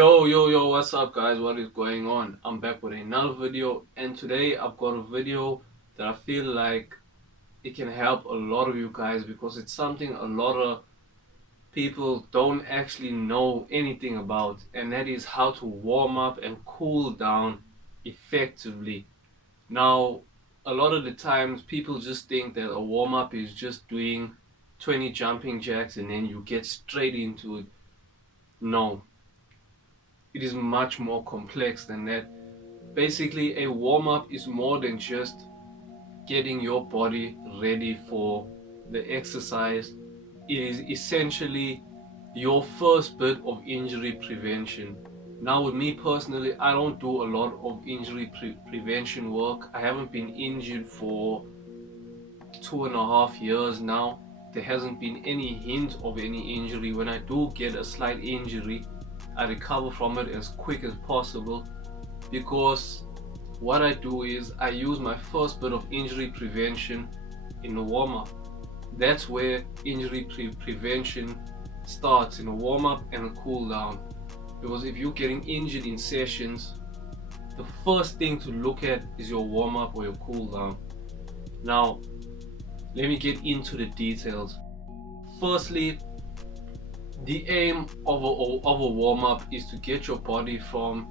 Yo, what's up guys? What is going on? I'm back with another video, and today I've got a video that I feel like it can help a lot of you guys because it's something a lot of people don't actually know anything about, and that is how to warm up and cool down effectively. Now, a lot of the times people just think that a warm up is just doing 20 jumping jacks and then you get straight into it. No, it is much more complex than that. Basically, a warm up is more than just getting your body ready for the exercise. It is essentially your first bit of injury prevention. Now, with me personally, I don't do a lot of injury prevention work. I haven't been injured for 2.5 years now. There hasn't been any hint of any injury. When I do get a slight injury, I recover from it as quick as possible, because what I do is I use my first bit of injury prevention in the warm-up. That's where injury prevention starts, in a warm-up and a cool-down. Because if you're getting injured in sessions, the first thing to look at is your warm-up or your cool-down. Now, let me get into the details. Firstly, the aim of a warm-up is to get your body from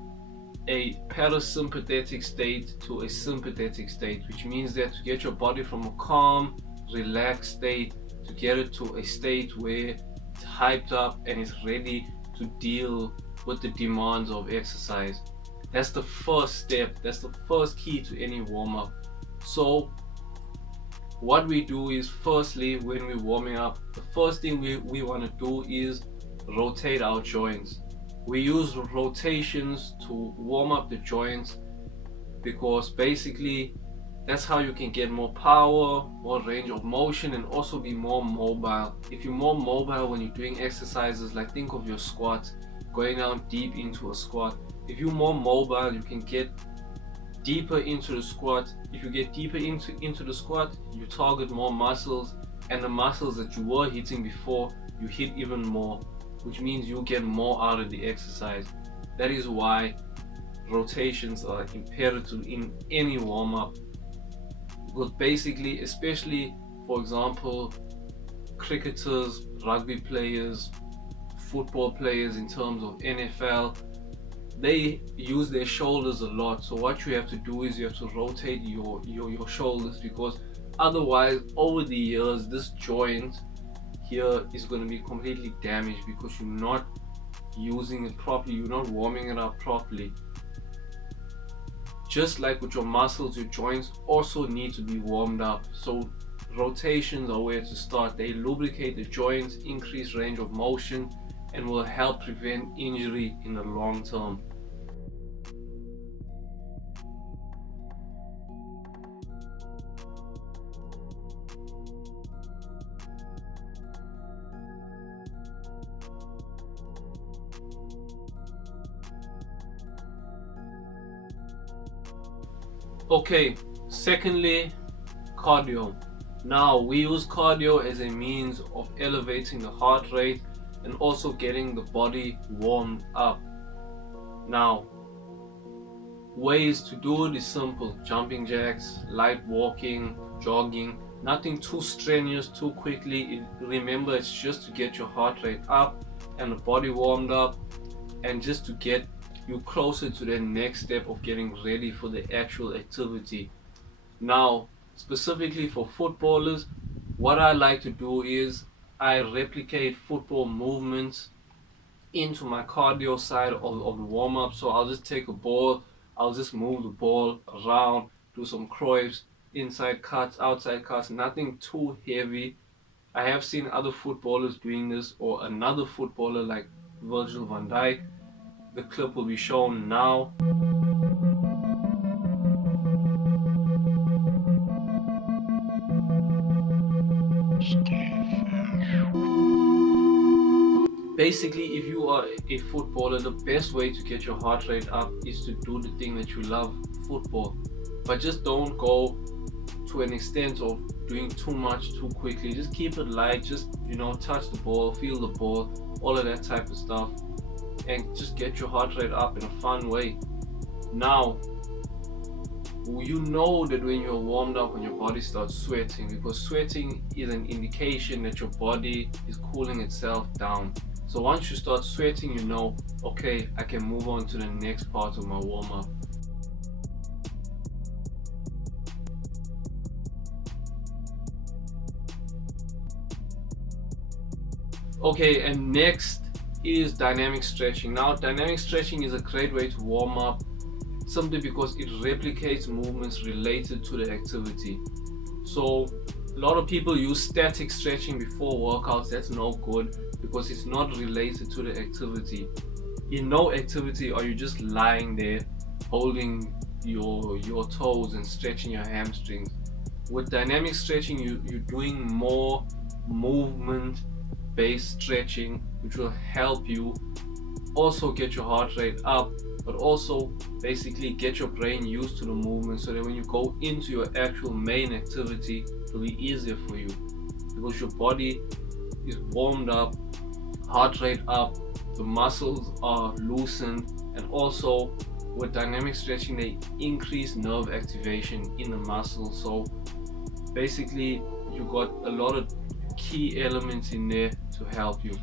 a parasympathetic state to a sympathetic state, which means that to get your body from a calm, relaxed state to get it to a state where it's hyped up and it's ready to deal with the demands of exercise. That's the first step. That's the first key to any warm-up. So what we do is, firstly, when we're warming up, the first thing we want to do is rotate our joints. We use rotations to warm up the joints because basically that's how you can get more power, more range of motion, and also be more mobile. If you're more mobile when you're doing exercises, like think of your squats, going down deep into a squat. If you're more mobile, you can get deeper into the squat. If you get deeper into the squat, you target more muscles, and the muscles that you were hitting before, you hit even more, which means you get more out of the exercise. That is why rotations are imperative in any warm-up, because basically, especially for example, cricketers, rugby players, football players, in terms of NFL, they use their shoulders a lot. So what you have to do is you have to rotate your shoulders, because otherwise over the years this joint here is going to be completely damaged because you're not using it properly, you're not warming it up properly. Just like with your muscles, your joints also need to be warmed up. So rotations are where to start. They lubricate the joints, increase range of motion, and will help prevent injury in the long term. Okay, secondly, cardio. Now, we use cardio as a means of elevating the heart rate and also getting the body warmed up. Now, ways to do it is simple: jumping jacks, light walking, jogging, nothing too strenuous too quickly. Remember, it's just to get your heart rate up and the body warmed up, and just to get you closer to the next step of getting ready for the actual activity. Now, specifically for footballers, what I like to do is I replicate football movements into my cardio side of the warm-up. So I'll just take a ball, I'll just move the ball around, do some Cruyffs, inside cuts, outside cuts, nothing too heavy. I have seen other footballers doing this, or another footballer like Virgil van Dijk. The clip will be shown now. Basically, if you are a footballer, the best way to get your heart rate up is to do the thing that you love, football. But just don't go to an extent of doing too much too quickly. Just keep it light, just touch the ball, feel the ball, all of that type of stuff. and just get your heart rate up in a fun way. Now, you know that when you're warmed up and your body starts sweating, because sweating is an indication that your body is cooling itself down. So once you start sweating, you know, okay, I can move on to the next part of my warm-up. Okay, and next is dynamic stretching. Now, dynamic stretching is a great way to warm up simply because it replicates movements related to the activity. So a lot of people use static stretching before workouts. That's no good because it's not related to the activity. In no activity are you just lying there holding your toes and stretching your hamstrings. With dynamic stretching, you're doing more movement based stretching, which will help you also get your heart rate up, but also basically get your brain used to the movement, so that when you go into your actual main activity, it'll be easier for you because your body is warmed up, heart rate up, the muscles are loosened, and also with dynamic stretching they increase nerve activation in the muscles. So basically you got a lot of key elements in there to help you.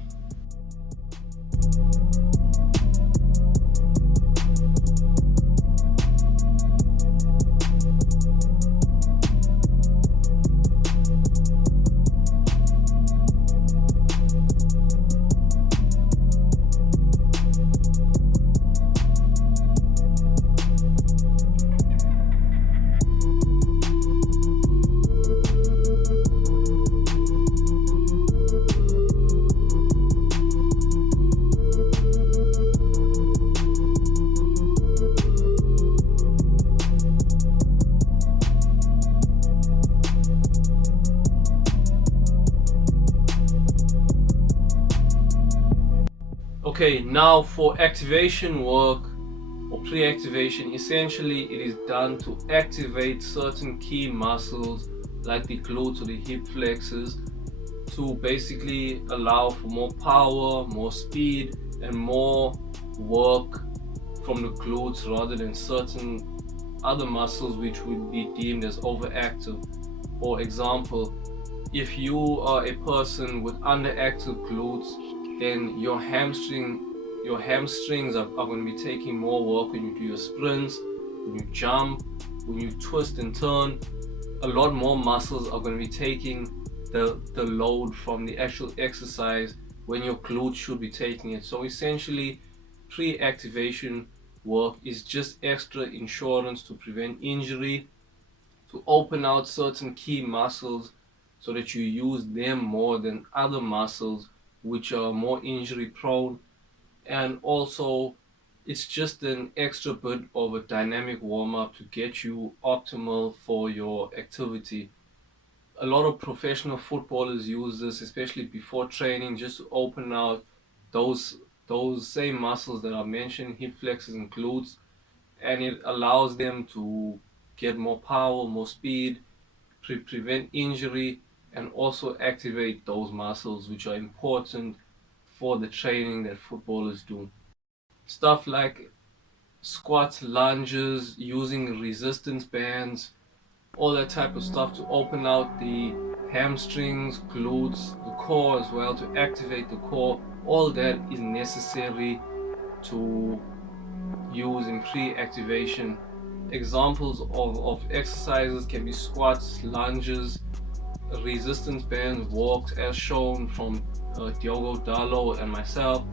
Okay, now for activation work or pre-activation, essentially it is done to activate certain key muscles like the glutes or the hip flexors to basically allow for more power, more speed, and more work from the glutes rather than certain other muscles which would be deemed as overactive. For example, if you are a person with underactive glutes, then your hamstrings are going to be taking more work when you do your sprints, when you jump, when you twist and turn. A lot more muscles are going to be taking the load from the actual exercise when your glutes should be taking it. So essentially, pre-activation work is just extra insurance to prevent injury, to open out certain key muscles so that you use them more than other muscles which are more injury prone. And also it's just an extra bit of a dynamic warm-up to get you optimal for your activity. A lot of professional footballers use this, especially before training, just to open out those same muscles that I mentioned, hip flexors and glutes, and it allows them to get more power, more speed, prevent injury, and also activate those muscles which are important for the training that footballers do. Stuff like squats, lunges, using resistance bands, all that type of stuff to open out the hamstrings, glutes, the core as well, to activate the core. All that is necessary to use in pre-activation. Examples of exercises can be squats, lunges, resistance bands, walks as shown from Diogo Dallo and myself.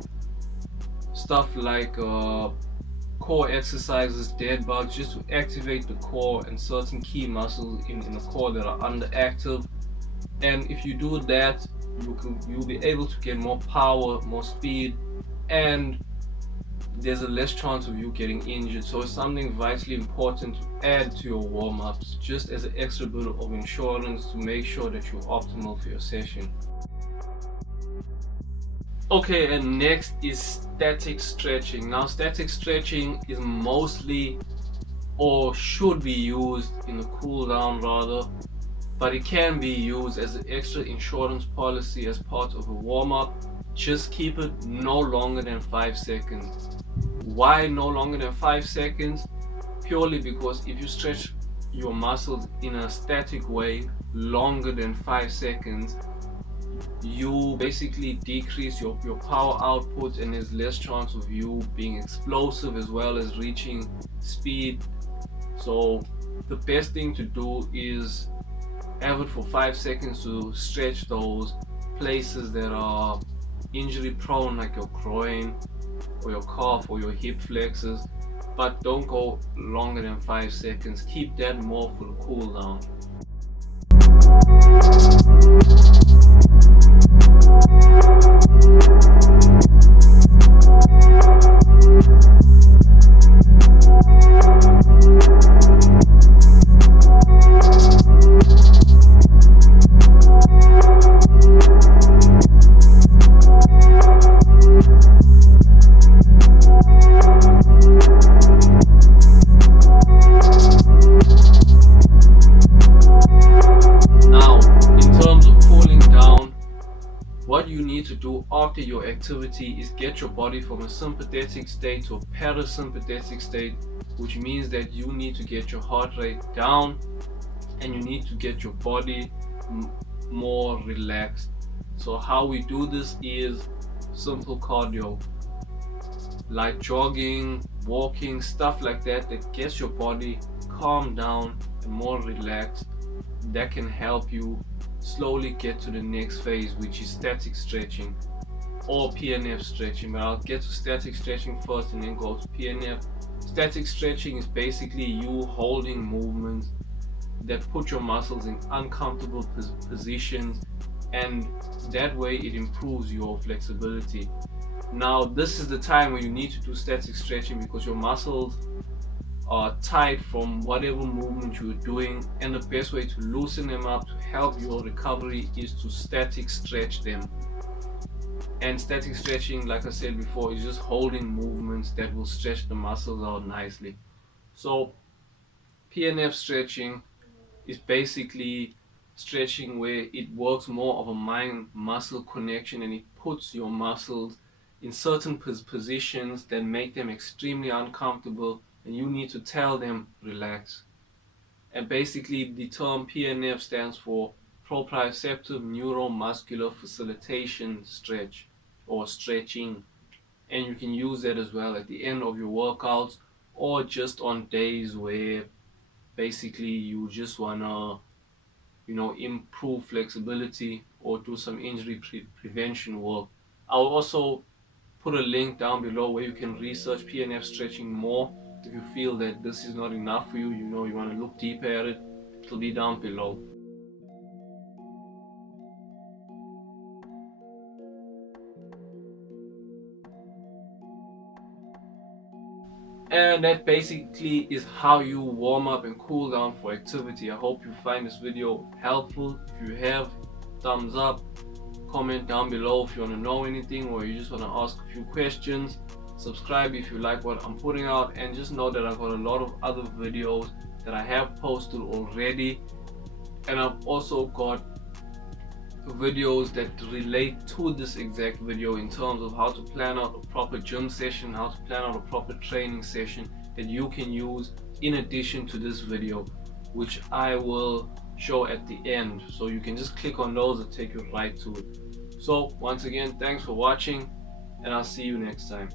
Stuff like core exercises, dead bugs, just to activate the core and certain key muscles in the core that are underactive. And if you do that, you'll be able to get more power, more speed, and there's a less chance of you getting injured. So it's something vitally important to add to your warm-ups, just as an extra bit of insurance to make sure that you're optimal for your session. Okay, and next is static stretching. Now, static stretching is mostly, or should be used in a cool down rather, but it can be used as an extra insurance policy as part of a warm-up. just keep it no longer than 5 seconds. Why no longer than 5 seconds? Purely because if you stretch your muscles in a static way longer than 5 seconds, you basically decrease your power output, and there's less chance of you being explosive as well as reaching speed. So the best thing to do is have it for 5 seconds to stretch those places that are injury prone, like your groin or your calf or your hip flexors, but don't go longer than 5 seconds. Keep that more for the cool down. What you need to do after your activity is get your body from a sympathetic state to a parasympathetic state, which means that you need to get your heart rate down and you need to get your body more relaxed. So how we do this is simple cardio, like jogging, walking, stuff like that, that gets your body calmed down and more relaxed. That can help you slowly get to the next phase, which is static stretching or PNF stretching. But I'll get to static stretching first and then go to PNF. Static stretching is basically you holding movements that put your muscles in uncomfortable positions, and that way it improves your flexibility. Now this is the time when you need to do static stretching because your muscles are tight from whatever movement you're doing, and the best way to loosen them up to help your recovery is to static stretch them. And static stretching, like I said before, is just holding movements that will stretch the muscles out nicely. So PNF stretching is basically stretching where it works more of a mind-muscle connection, and it puts your muscles in certain positions that make them extremely uncomfortable, and you need to tell them relax. And basically the term PNF stands for proprioceptive neuromuscular facilitation stretch or stretching, and you can use that as well at the end of your workouts or just on days where basically you just wanna improve flexibility or do some injury prevention work. I'll also put a link down below where you can research PNF stretching more. If you feel that this is not enough for you, you want to look deeper at it, it'll be down below. And that basically is how you warm up and cool down for activity. I hope you find this video helpful. If you have, thumbs up, comment down below if you want to know anything or you just want to ask a few questions. Subscribe if you like what I'm putting out, and just know that I've got a lot of other videos that I have posted already, and I've also got videos that relate to this exact video in terms of how to plan out a proper gym session, how to plan out a proper training session that you can use in addition to this video, which I will show at the end. So you can just click on those and take you right to it. So once again, thanks for watching, and I'll see you next time.